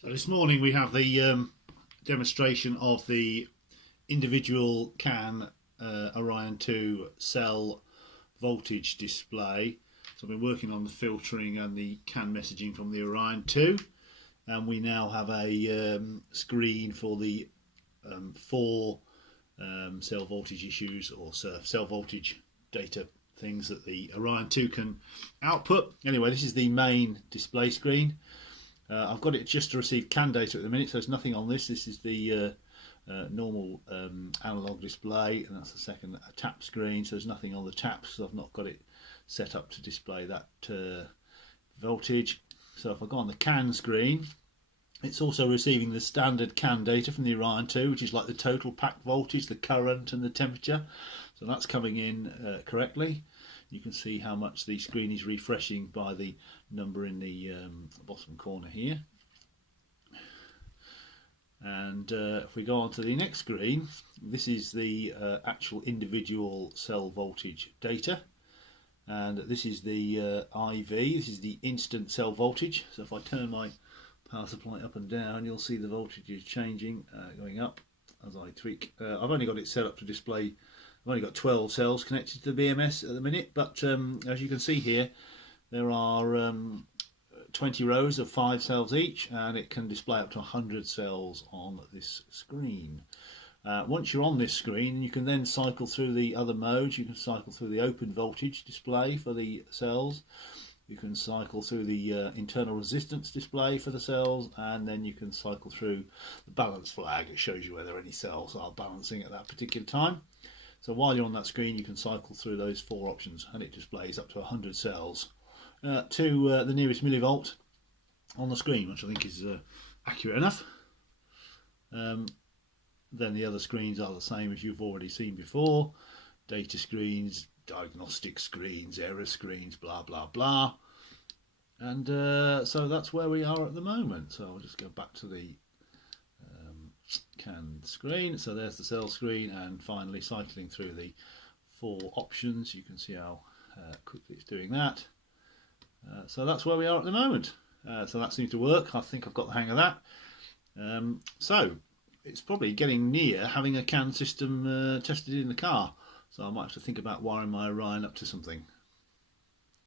So this morning we have the demonstration of the individual CAN Orion 2 cell voltage display. So I've been working on the filtering and the CAN messaging from the Orion 2, and we now have a screen for the four cell voltage issues or cell voltage data things that the Orion 2 can output. Anyway, this is the main display screen. I've got it just to receive CAN data at the minute, so there's nothing on this. This is the normal analog display, and that's the second tap screen, so there's nothing on the taps, so I've not got it set up to display that voltage. So if I go on the CAN screen, it's also receiving the standard CAN data from the Orion 2, which is like the total pack voltage, the current and the temperature. So that's coming in correctly. You can see how much the screen is refreshing by the number in the bottom corner here. And if we go on to the next screen, this is the actual individual cell voltage data. And this is the IV, this is the instant cell voltage. So if I turn my power supply up and down, you'll see the voltage is changing, going up as I tweak. I've only got it set up to display. I've only got 12 cells connected to the BMS at the minute, but as you can see here, there are 20 rows of 5 cells each, and it can display up to 100 cells on this screen. Once you're on this screen, you can then cycle through the other modes. You can cycle through the open voltage display for the cells. You can cycle through the internal resistance display for the cells, and then you can cycle through the balance flag. It shows you whether any cells are balancing at that particular time. So while you're on that screen, you can cycle through those 4 options, and it displays up to 100 cells to the nearest millivolt on the screen, which I think is accurate enough. Then the other screens are the same as you've already seen before: data screens, diagnostic screens, error screens, blah blah blah. And so that's where we are at the moment. So I'll just go back to the CAN screen. So there's the cell screen, and finally cycling through the 4 options. You can see how quickly it's doing that. So that's where we are at the moment. So that seems to work. I think I've got the hang of that. So it's probably getting near having a CAN system tested in the car. So I might have to think about wiring my Orion up to something.